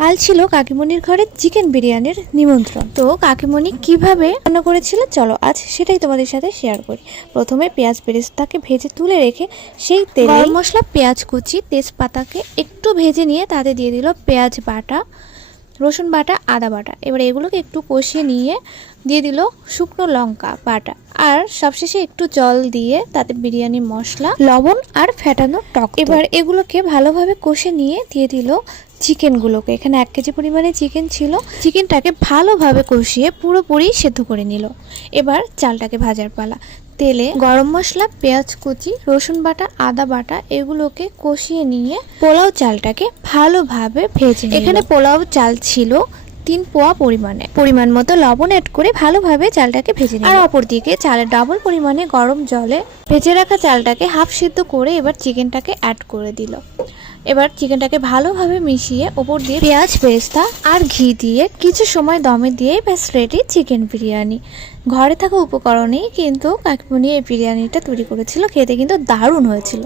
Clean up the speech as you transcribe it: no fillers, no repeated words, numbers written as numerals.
কাল ছিল কাকিমণির ঘরে চিকেন বিরিয়ানির নিমন্ত্রণ। তো কাকিমণি কিভাবে রান্না করেছিল চলো আজ সেটাই তোমাদের সাথে শেয়ার করি। প্রথমে পেঁয়াজ বেরেস্তাকে ভেজে তুলে রেখে সেই তেলে গরম মশলা, পেঁয়াজ কুচি, তেজপাতাকে একটু ভেজে নিয়ে তাতে দিয়ে দিল পেঁয়াজ বাটা, রসুন বাটা, আদা বাটা। এবার এগুলোকে একটু কষিয়ে নিয়ে দিয়ে দিল শুকনো লঙ্কা বাটা, আর সবশেষে একটু জল দিয়ে তাতে বিরিয়ানি মশলা, লবণ আর ফেটানো টক। এবার এগুলোকে ভালোভাবে কষে নিয়ে দিয়ে দিল চিকেনগুলোকে। এখানে 1 কেজি পরিমাণে চিকেন ছিল। চিকেনটাকে ভালোভাবে কষিয়ে পুরোপুরি সেদ্ধ করে নিল। এবার চালটাকে ভাজার পালা। তেলে গরম মশলা, পেঁয়াজ কুচি, রসুন বাটা, আদা বাটা এগুলোকে কষিয়ে নিয়ে পোলাও চালটাকে ভালোভাবে ভেজে নিল। এখানে পোলাও চাল ছিল 3 পোয়া পরিমাণ মতো লবণ অ্যাড করে ভালোভাবে চালটাকে ভেজে নিল। আর অপরদিকে চালের ডাবল পরিমাণে গরম জলে ভেজে রাখা চালটাকে হাফ সিদ্ধ করে এবার চিকেনটাকে অ্যাড করে দিল। এবার চিকেনটাকে ভালোভাবে মিশিয়ে ওপর দিয়ে পেঁয়াজ বেরেস্তা আর ঘি দিয়ে কিছু সময় দমে দিয়ে ব্যাস রেডি চিকেন বিরিয়ানি। ঘরে থাকা উপকরণেই কিন্তু কাকিমণি এই বিরিয়ানিটা তৈরি করেছিল। খেতে কিন্তু দারুণ হয়েছিল।